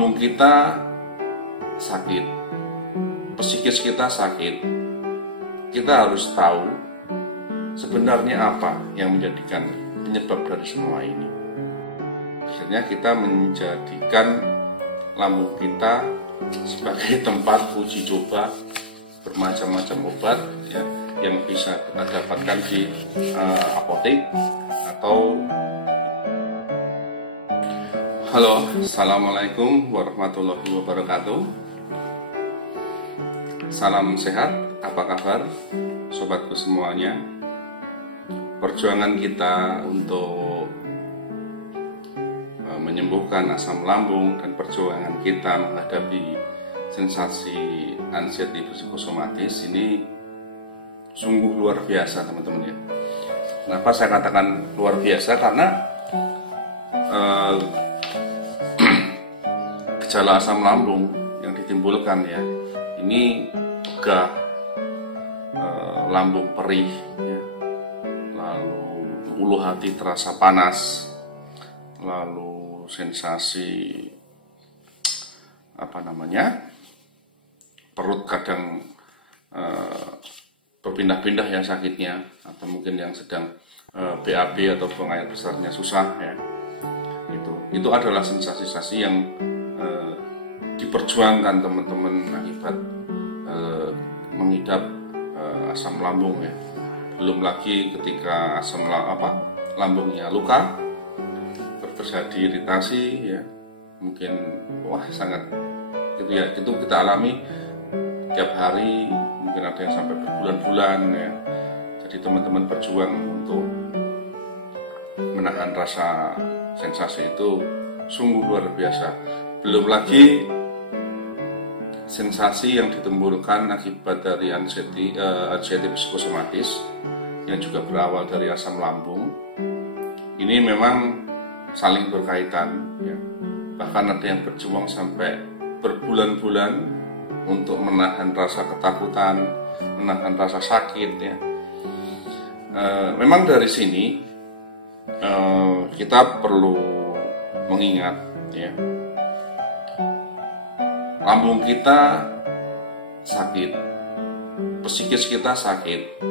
lambung kita sakit, psikis kita sakit, kita harus tahu sebenarnya apa yang menjadikan penyebab dari semua ini. Akhirnya kita menjadikan lambung kita sebagai tempat uji coba bermacam-macam obat ya, yang bisa kita dapatkan di apotek atau. Halo, assalamualaikum warahmatullahi wabarakatuh. Salam sehat, apa kabar sobatku semuanya? Perjuangan kita untuk menyembuhkan asam lambung dan perjuangan kita menghadapi sensasi anxiety psikosomatis ini sungguh luar biasa, teman-teman ya. Kenapa saya katakan luar biasa? Karena gejala asam lambung yang ditimbulkan ya, ini begah, lambung perih ya, lalu ulu hati terasa panas, lalu sensasi perut kadang berpindah-pindah ya sakitnya, atau mungkin yang sedang BAB atau buang air besarnya susah ya. Itu adalah sensasi-sensasi yang diperjuangkan teman-teman akibat mengidap asam lambung ya. Belum lagi ketika lambungnya luka, terjadi iritasi ya, mungkin sangat gitu ya, itu kita alami tiap hari, mungkin ada yang sampai berbulan-bulan ya. Jadi teman-teman berjuang untuk menahan rasa sensasi itu sungguh luar biasa. Belum lagi sensasi yang ditimbulkan akibat dari anxiety psikosomatis yang juga berawal dari asam lambung. Ini memang saling berkaitan ya. Bahkan ada yang berjuang sampai berbulan-bulan untuk menahan rasa ketakutan, menahan rasa sakit ya. Memang dari sini kita perlu mengingat ya, lambung kita sakit, psikis kita sakit,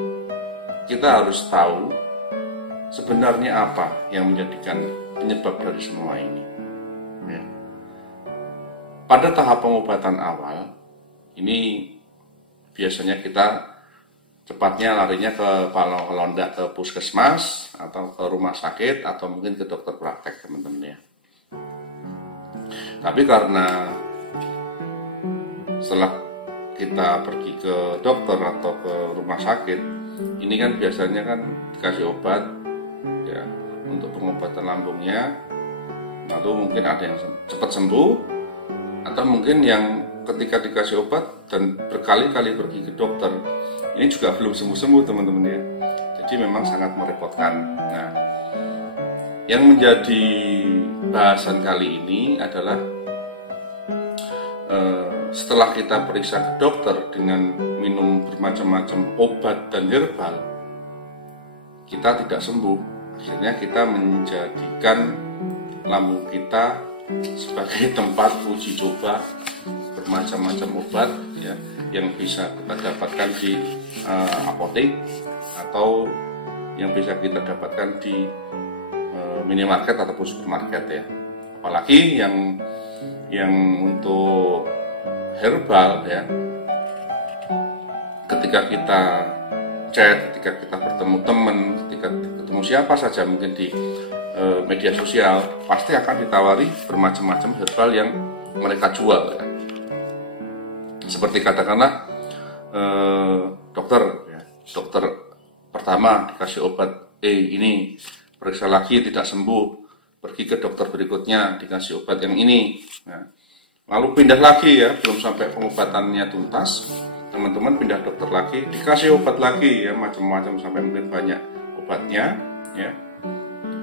kita harus tahu sebenarnya apa yang menjadikan penyebab dari semua ini ya. Pada tahap pengobatan awal ini biasanya kita cepatnya larinya kalau tidak ke puskesmas atau ke rumah sakit atau mungkin ke dokter praktek, teman-teman ya. Tapi karena setelah kita pergi ke dokter atau ke rumah sakit, ini kan biasanya kan dikasih obat ya untuk pengobatan lambungnya, lalu mungkin ada yang cepat sembuh, atau mungkin yang ketika dikasih obat dan berkali-kali pergi ke dokter, ini juga belum sembuh-sembuh, teman-teman ya. Jadi memang sangat merepotkan. Nah, yang menjadi bahasan kali ini adalah setelah kita periksa ke dokter dengan minum bermacam-macam obat dan herbal, kita tidak sembuh. Akhirnya kita menjadikan lambung kita sebagai tempat uji coba bermacam-macam obat ya, yang bisa kita dapatkan di apotek atau yang bisa kita dapatkan di minimarket ataupun supermarket ya. Apalagi yang untuk herbal ya, ketika kita chat, ketika kita bertemu teman, ketika ketemu siapa saja mungkin di media sosial, pasti akan ditawari bermacam-macam herbal yang mereka jual ya. Seperti katakanlah dokter pertama dikasih obat ini, periksa lagi tidak sembuh, pergi ke dokter berikutnya dikasih obat yang ini ya. Lalu pindah lagi ya, belum sampai pengobatannya tuntas, teman-teman pindah dokter lagi, dikasih obat lagi ya, macam-macam sampai mungkin banyak obatnya ya.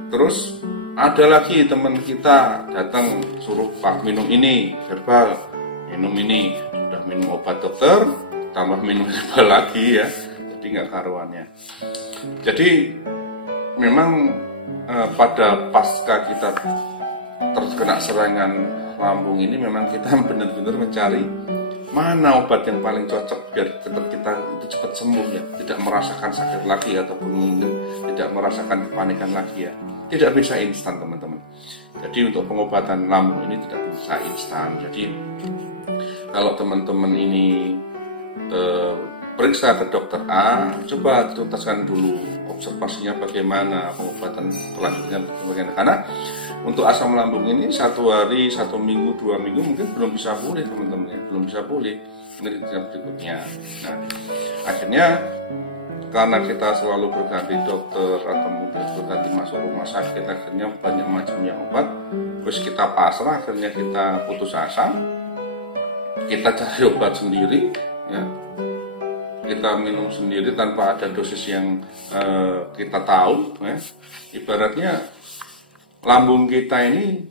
Terus ada lagi teman kita datang suruh Pak minum ini herbal, minum ini, sudah minum obat dokter tambah minum herbal lagi ya, jadi nggak karuannya. Jadi memang pada pasca kita terkena serangan lambung ini memang kita benar-benar mencari mana obat yang paling cocok biar tetap kita itu cepat sembuh ya, tidak merasakan sakit lagi ataupun mungkin tidak merasakan kepanikan lagi ya. Tidak bisa instan teman-teman. Jadi untuk pengobatan lambung ini tidak bisa instan. Jadi kalau teman-teman ini periksa ke dokter A, coba tuntaskan dulu observasinya bagaimana, pengobatan selanjutnya bagaimana. Karena untuk asam lambung ini 1 hari, 1 minggu, 2 minggu mungkin belum bisa pulih teman-teman ya, belum bisa pulih. Ini berikutnya. Nah, akhirnya karena kita selalu berganti dokter atau mungkin berganti masuk rumah sakit, akhirnya banyak macamnya obat, terus kita pasrah, akhirnya kita putus asa, kita cari obat sendiri, ya. Kita minum sendiri tanpa ada dosis yang kita tahu ya. Ibaratnya lambung kita ini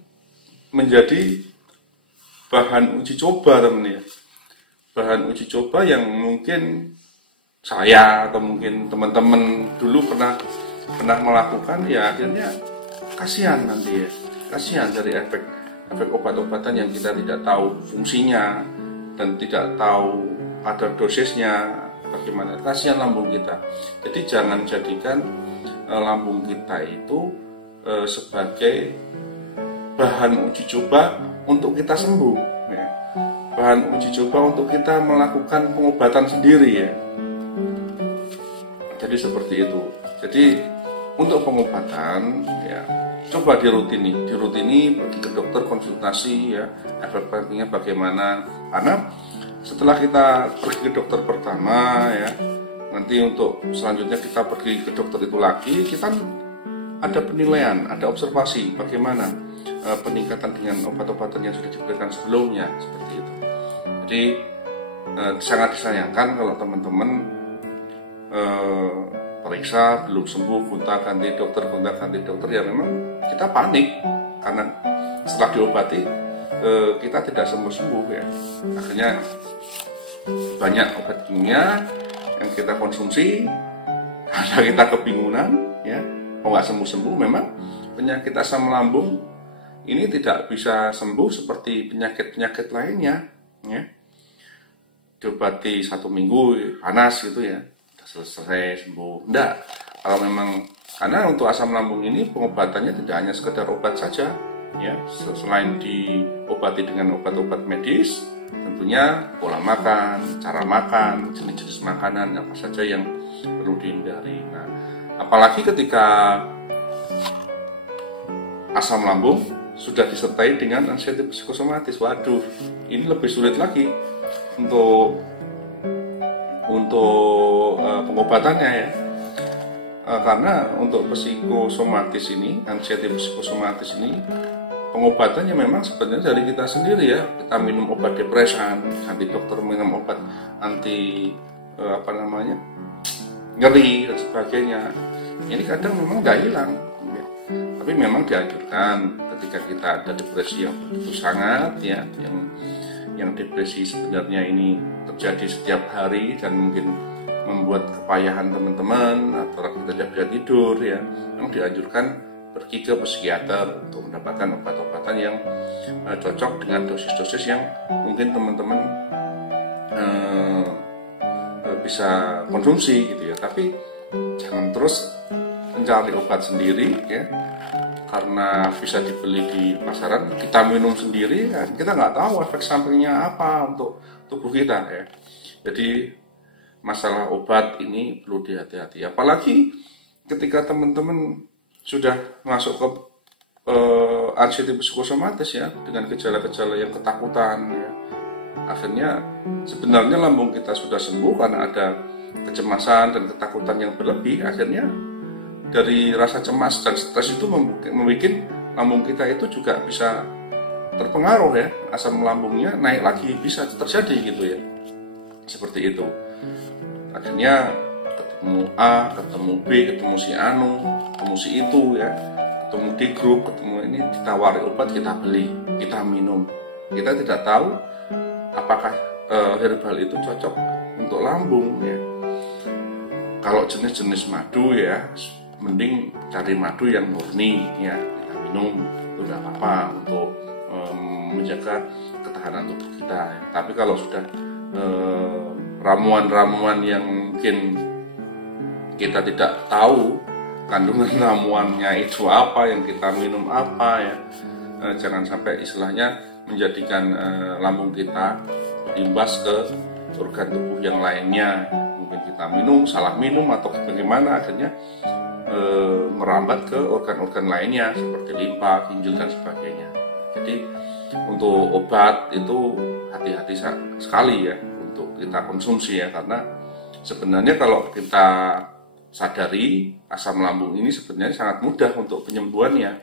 menjadi bahan uji coba teman ya, bahan uji coba yang mungkin saya atau mungkin teman-teman dulu pernah melakukan ya, akhirnya kasihan nanti ya, kasihan dari efek obat-obatan yang kita tidak tahu fungsinya dan tidak tahu ada dosisnya bagaimana, kasihan lambung kita. Jadi jangan jadikan lambung kita itu sebagai bahan uji coba untuk kita sembuh ya. Bahan uji coba untuk kita melakukan pengobatan sendiri ya. Jadi seperti itu. Jadi untuk pengobatan ya coba dirutini pergi ke dokter, konsultasi ya, efek-efeknya bagaimana. Karena setelah kita pergi ke dokter pertama ya, nanti untuk selanjutnya kita pergi ke dokter itu lagi, kita ada penilaian, ada observasi bagaimana peningkatan dengan obat-obatan yang sudah diberikan sebelumnya, seperti itu. Jadi sangat disayangkan kalau teman-teman periksa belum sembuh, gonta ganti dokter ya, memang kita panik karena setelah diobati kita tidak sembuh ya. Akhirnya banyak obat kimia yang kita konsumsi karena kita kebingungan ya, kok nggak sembuh. Memang penyakit asam lambung ini tidak bisa sembuh seperti penyakit lainnya ya. Diobati 1 minggu panas gitu ya, udah selesai sembuh. Enggak, kalau memang karena untuk asam lambung ini pengobatannya tidak hanya sekedar obat saja ya, selain diobati dengan obat-obat medis, tentunya pola makan, cara makan, jenis-jenis makanan apa saja yang perlu dihindari. Nah, apalagi ketika asam lambung sudah disertai dengan anxiety psikosomatis, waduh, ini lebih sulit lagi untuk pengobatannya ya. Karena untuk psikosomatis ini, anxiety psikosomatis ini, pengobatannya memang sebenarnya dari kita sendiri ya. Kita minum obat depresan, ganti dokter minum obat anti nyeri dan sebagainya. Ini kadang memang nggak hilang ya. Tapi memang dianjurkan ketika kita ada depresi yang begitu sangat ya, yang depresi sebenarnya ini terjadi setiap hari dan mungkin membuat kepayahan teman-teman atau kita tidak bisa tidur ya, memang dianjurkan pergi ke psikiater untuk mendapatkan obat-obatan yang cocok dengan dosis-dosis yang mungkin teman-teman bisa konsumsi gitu ya. Tapi jangan terus mencari obat sendiri ya, karena bisa dibeli di pasaran, kita minum sendiri kan, kita nggak tahu efek sampingnya apa untuk tubuh kita ya. Jadi masalah obat ini perlu dihati-hati, apalagi ketika teman-teman sudah masuk ke anxiety psikosomatis ya, dengan gejala-gejala yang ketakutan ya. Akhirnya sebenarnya lambung kita sudah sembuh karena ada kecemasan dan ketakutan yang berlebih. Akhirnya dari rasa cemas dan stres itu membuat lambung kita itu juga bisa terpengaruh ya, asam lambungnya naik lagi, bisa terjadi gitu ya, seperti itu. Akhirnya ketemu A, ketemu B, ketemu si Anu, ketemu si itu ya, ketemu di grup, ketemu ini, ditawari obat, kita beli, kita minum. Kita tidak tahu apakah herbal itu cocok untuk lambung ya. Kalau jenis-jenis madu ya, mending cari madu yang murni ya, kita minum itu nggak apa-apa untuk menjaga ketahanan tubuh kita. Tapi kalau sudah ramuan-ramuan yang mungkin kita tidak tahu kandungan ramuannya itu apa, yang kita minum apa ya, jangan sampai istilahnya menjadikan lambung kita berimbas ke organ tubuh yang lainnya. Mungkin kita salah minum atau bagaimana, akhirnya merambat ke organ-organ lainnya seperti limpa, ginjal dan sebagainya. Jadi untuk obat itu hati-hati sekali ya untuk kita konsumsi ya, karena sebenarnya kalau kita sadari asam lambung ini sebenarnya sangat mudah untuk penyembuhannya.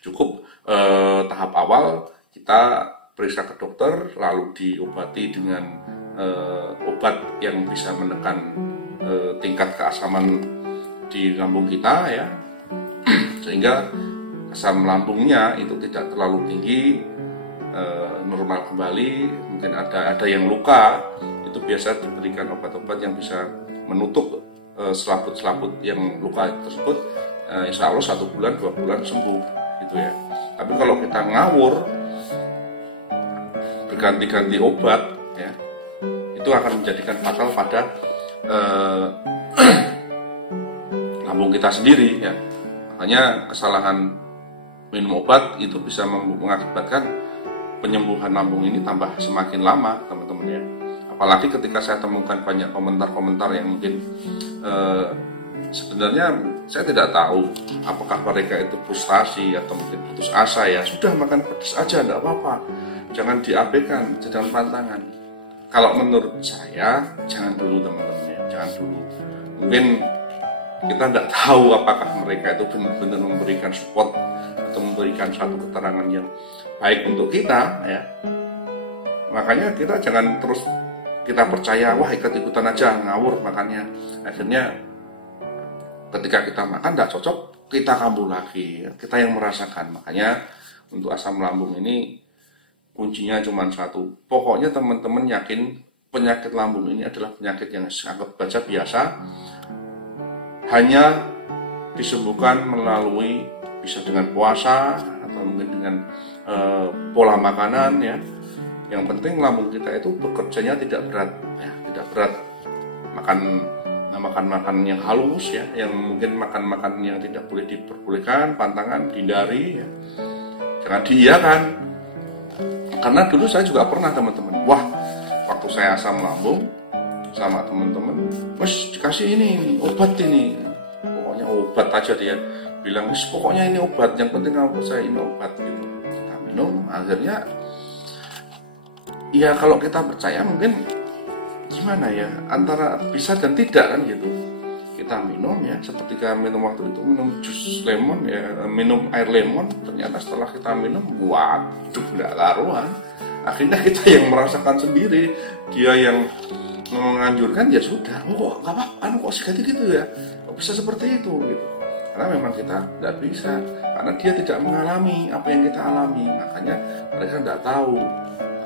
Cukup tahap awal kita periksa ke dokter, lalu diobati dengan obat yang bisa menekan tingkat keasaman di lambung kita ya, sehingga asam lambungnya itu tidak terlalu tinggi, normal kembali. Mungkin ada yang luka, itu biasa diberikan obat-obat yang bisa menutup selaput-selaput yang luka tersebut, insya Allah 1 bulan 2 bulan sembuh gitu ya. Tapi kalau kita ngawur berganti-ganti obat ya, itu akan menjadikan fatal pada lambung kita sendiri ya. Makanya kesalahan minum obat itu bisa mengakibatkan penyembuhan lambung ini tambah semakin lama, teman-teman ya. Apalagi ketika saya temukan banyak komentar-komentar yang mungkin sebenarnya saya tidak tahu apakah mereka itu frustasi atau mungkin putus asa ya. Sudah makan pedas aja, tidak apa-apa, jangan diabaikan, jangan pantangan. Kalau menurut saya jangan dulu teman-teman ya, jangan dulu. Mungkin kita tidak tahu apakah mereka itu benar-benar memberikan support atau memberikan suatu keterangan yang baik untuk kita ya. Makanya kita jangan terus kita percaya, wah ikut-ikutan aja ngawur makannya. Akhirnya ketika kita makan tidak cocok, kita kambuh lagi, kita yang merasakan. Makanya untuk asam lambung ini kuncinya cuma satu. Pokoknya teman-teman yakin penyakit lambung ini adalah penyakit yang anggap baca biasa, hanya disembuhkan melalui bisa dengan puasa atau mungkin dengan pola makanan ya. Yang penting lambung kita itu bekerjanya tidak berat ya, tidak berat. Makan yang halus ya, yang mungkin makan yang tidak boleh diperbolehkan, pantangan hindari ya. Jangan diiyakan. Karena dulu saya juga pernah teman-teman, wah waktu saya asam lambung sama teman-teman, wes dikasih ini obat ini, pokoknya obat aja dia bilang, pokoknya ini obat, yang penting kamu percaya ini obat gitu. Kita minum, akhirnya ya kalau kita percaya mungkin gimana ya, antara bisa dan tidak kan gitu. Kita minum ya, seperti kita minum waktu itu minum jus lemon ya, minum air lemon, ternyata setelah kita minum, waduh nggak karuan. Akhirnya kita yang merasakan sendiri, dia yang menganjurkan ya sudah, kok nggak apa-apa, kok segitu gitu ya, kok bisa seperti itu gitu. Karena memang kita tidak bisa, karena dia tidak mengalami apa yang kita alami, makanya mereka tidak tahu.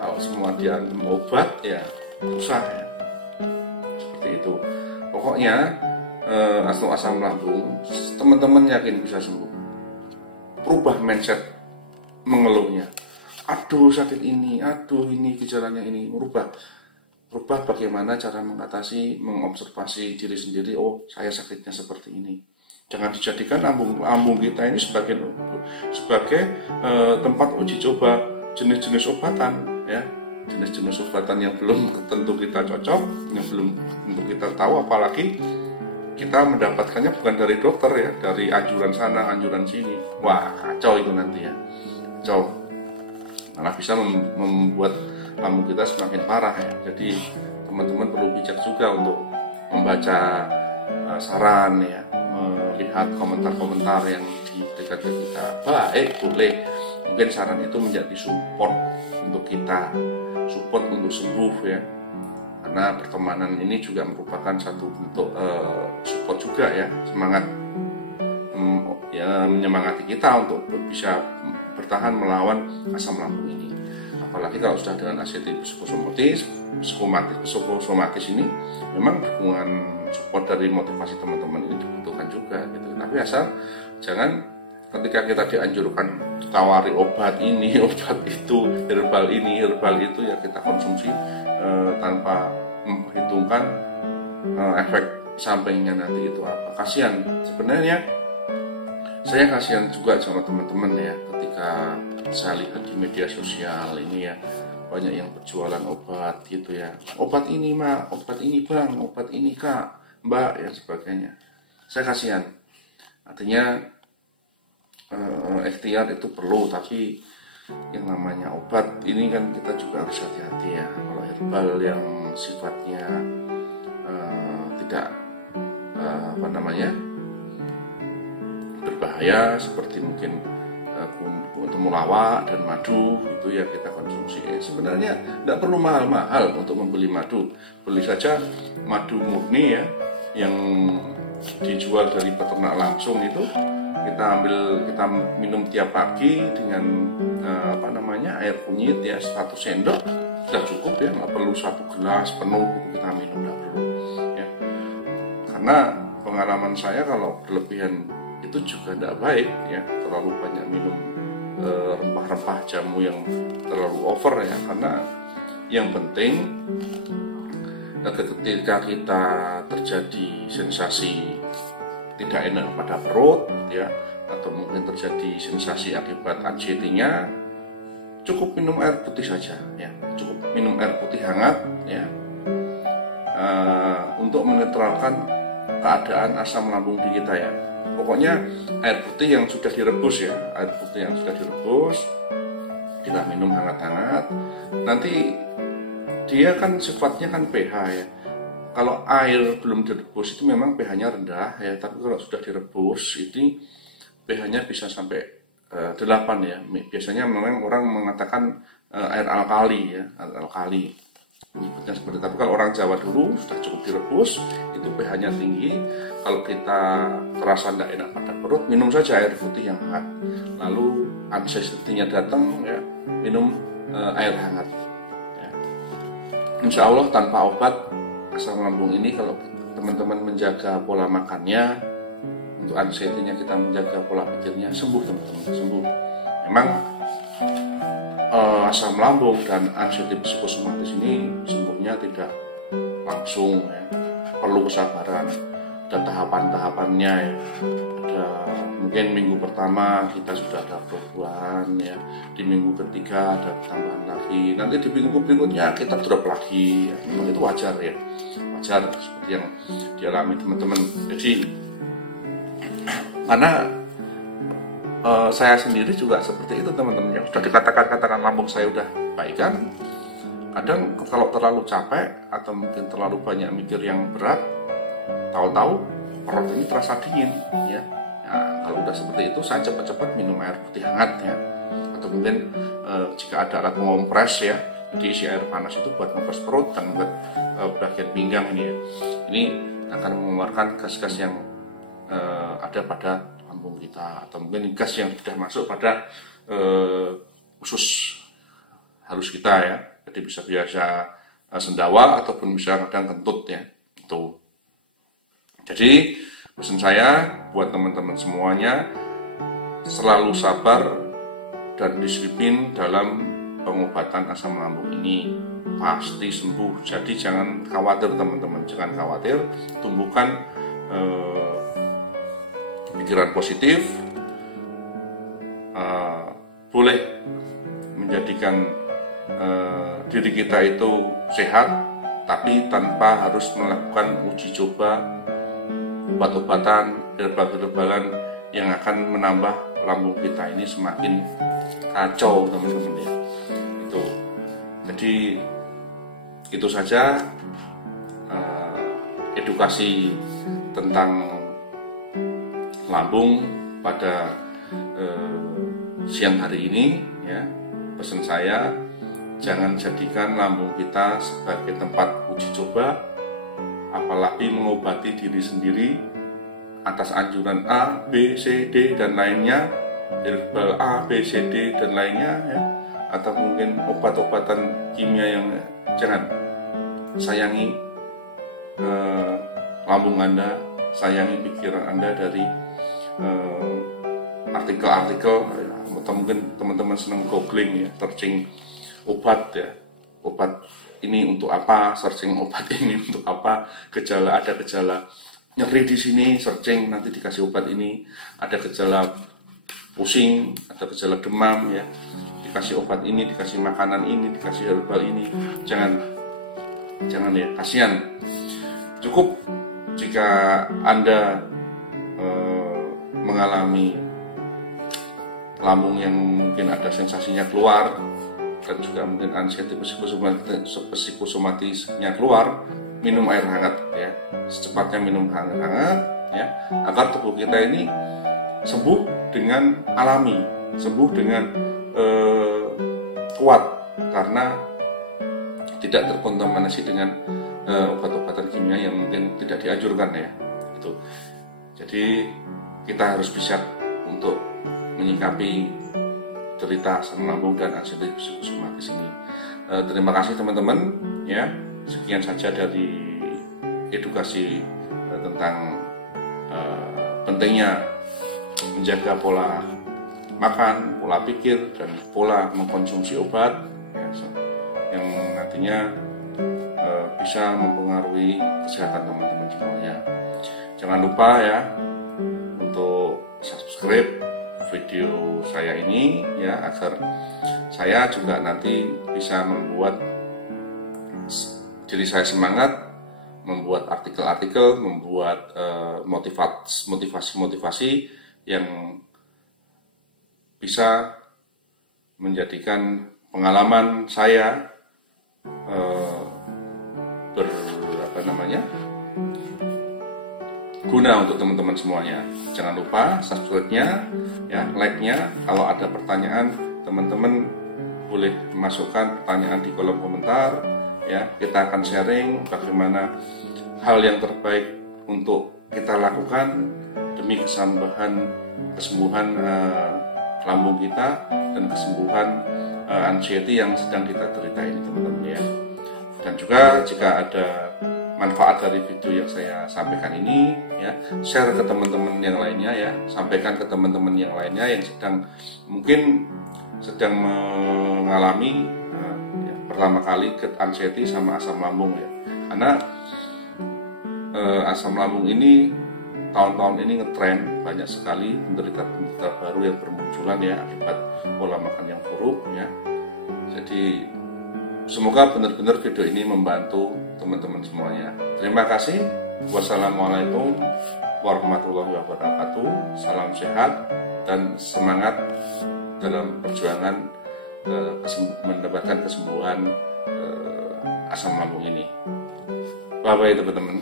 Kalau semua dia obat ya susah ya, seperti itu. Pokoknya asam lambung teman-teman yakin bisa sembuh. Rubah mindset mengeluhnya, aduh sakit ini, aduh ini gejalanya ini, rubah bagaimana cara mengatasi, mengobservasi diri sendiri. Oh saya sakitnya seperti ini. Jangan dijadikan lambung kita ini sebagai tempat uji coba jenis-jenis obatan ya, jenis-jenis obatan yang belum tentu kita cocok, yang belum tentu kita tahu, apalagi kita mendapatkannya bukan dari dokter ya, dari anjuran sana, anjuran sini. Wah kacau itu nanti ya, kacau, malah bisa membuat lambung kita semakin parah ya. Jadi teman-teman perlu bijak juga untuk membaca saran ya, melihat komentar-komentar yang diberikan ke kita. Baik, boleh, mungkin saran itu menjadi support untuk kita, support untuk sembuh ya, karena pertemanan ini juga merupakan satu bentuk support juga ya, semangat ya, menyemangati kita untuk bisa bertahan melawan asam lambung ini. Apalagi kalau sudah dengan anxiety psikosomatis ini, memang dukungan support dari motivasi teman-teman ini dibutuhkan juga gitu. Tapi asal jangan ketika kita dianjurkan tawari obat ini, obat itu, herbal ini, herbal itu, ya kita konsumsi tanpa memperhitungkan efek sampingnya nanti itu apa. Kasihan sebenarnya, saya kasihan juga sama teman-teman ya, ketika saya lihat di media sosial ini ya, banyak yang berjualan obat gitu ya, obat ini mak, obat ini bang, obat ini kak, mbak, ya sebagainya. Saya kasihan, artinya ikhtiar itu perlu, tapi yang namanya obat ini kan kita juga harus hati-hati ya. Kalau herbal yang sifatnya tidak berbahaya, seperti mungkin temulawak dan madu, itu ya kita konsumsi. Sebenarnya tidak perlu mahal-mahal untuk membeli madu, beli saja madu murni ya, yang dijual dari peternak langsung itu, kita minum tiap pagi dengan air kunyit ya, 1 sendok sudah cukup ya, nggak perlu 1 gelas penuh kita minum, nggak perlu ya. Karena pengalaman saya, kalau berlebihan itu juga tidak baik ya, terlalu banyak minum rempah-rempah jamu yang terlalu over ya. Karena yang penting ketika kita terjadi sensasi tidak enak pada perut ya, atau mungkin terjadi sensasi akibat anxiety-nya, cukup minum air putih saja ya, cukup minum air putih hangat ya, untuk menetralkan keadaan asam lambung di kita ya. Pokoknya air putih yang sudah direbus ya, air putih yang sudah direbus kita minum hangat-hangat. Nanti dia kan sifatnya kan pH ya. Kalau air belum direbus itu memang pH-nya rendah ya, tapi kalau sudah direbus itu pH-nya bisa sampai 8 ya. Biasanya memang orang mengatakan air alkali ya, air alkali. Menyebutnya seperti itu. Tapi kalau orang Jawa dulu sudah cukup direbus, itu pH-nya tinggi. Kalau kita terasa tidak enak pada perut, minum saja air putih yang hangat. Lalu anxiety-nya datang ya, minum air hangat. Ya. Insya Allah tanpa obat asam lambung ini, kalau teman-teman menjaga pola makannya, untuk anxiety-nya kita menjaga pola pikirnya, sembuh teman-teman, sembuh. Memang asam lambung dan anxiety psikosomatis ini sembuhnya tidak langsung ya, perlu kesabaran, ada tahapan-tahapannya ya. Ada mungkin minggu pertama kita sudah ada perubahan ya, di minggu ketiga ada tambahan lagi, nanti di minggu berikutnya kita drop lagi ya. Itu wajar ya, wajar seperti yang dialami teman-teman. Jadi karena saya sendiri juga seperti itu teman-teman, yang sudah dikatakan lambung saya udah baik kan, kadang kalau terlalu capek atau mungkin terlalu banyak mikir yang berat, tahu-tahu perut ini terasa dingin ya. Nah, kalau udah seperti itu, saya cepat-cepat minum air putih hangat ya, atau mungkin jika ada alat mengompres ya, diisi air panas itu buat ngompres perut dan buat bagian pinggang ini ya. Ini akan mengeluarkan gas-gas yang ada pada lambung kita, atau mungkin gas yang sudah masuk pada usus halus kita ya. Jadi bisa biasa sendawa ataupun bisa kadang kentut ya. Itu. Jadi pesan saya buat teman-teman semuanya, selalu sabar dan disiplin dalam pengobatan asam lambung ini, pasti sembuh. Jadi jangan khawatir teman-teman, jangan khawatir, tumbuhkan pikiran positif, boleh menjadikan diri kita itu sehat, tapi tanpa harus melakukan uji coba obat-obatan, herbal-herbalan yang akan menambah lambung kita ini semakin kacau teman-teman ya. Itu. Jadi itu saja edukasi tentang lambung pada siang hari ini ya. Pesan saya, jangan jadikan lambung kita sebagai tempat uji coba, apalagi mengobati diri sendiri atas anjuran A, B, C, D dan lainnya, herbal A, B, C, D dan lainnya ya, atau mungkin obat-obatan kimia yang jangan. Sayangi lambung Anda, sayangi pikiran Anda dari artikel-artikel atau mungkin teman-teman senang googling ya, searching obat ya, obat ini untuk apa, searching obat ini untuk apa, ada gejala nyeri di sini, searching nanti dikasih obat ini, ada gejala pusing, ada gejala demam ya, dikasih obat ini, dikasih makanan ini, dikasih herbal ini. Jangan ya, kasihan. Cukup jika Anda mengalami lambung yang mungkin ada sensasinya keluar dan juga mungkin anxiety psikosomatisnya keluar, minum air hangat ya, secepatnya minum hangat ya, agar tubuh kita ini sembuh dengan alami, sembuh dengan kuat, karena tidak terkontaminasi dengan obat-obatan kimia yang mungkin tidak dianjurkan ya. Itu. Jadi kita harus bisa untuk menyikapi derita asam lambung dan anxiety psikosomatis ini. Terima kasih teman-teman ya. Sekian saja dari edukasi tentang pentingnya menjaga pola makan, pola pikir, dan pola mengkonsumsi obat ya, yang nantinya bisa mempengaruhi kesehatan teman-teman semuanya. Jangan lupa ya untuk subscribe video saya ini ya, agar saya juga nanti bisa membuat diri saya semangat, membuat artikel-artikel, membuat motivasi-motivasi yang bisa menjadikan pengalaman saya guna untuk teman-teman semuanya. Jangan lupa subscribe-nya ya, like-nya. Kalau ada pertanyaan, teman-teman boleh masukkan pertanyaan di kolom komentar ya. Kita akan sharing bagaimana hal yang terbaik untuk kita lakukan demi kesembuhan lambung kita dan kesembuhan anxiety yang sedang kita derita ini teman-teman ya. Dan juga jika ada manfaat dari video yang saya sampaikan ini ya, share ke teman-teman yang lainnya ya, sampaikan ke teman-teman yang lainnya yang sedang mengalami ya, pertama kali anxiety sama asam lambung ya. Karena asam lambung ini tahun-tahun ini ngetren, banyak sekali penderita-penderita baru yang bermunculan ya akibat pola makan yang buruk ya. Jadi semoga benar-benar video ini membantu teman-teman semuanya. Terima kasih. Wassalamualaikum warahmatullahi wabarakatuh. Salam sehat dan semangat dalam perjuangan mendapatkan kesembuhan asam lambung ini. Bye-bye teman-teman.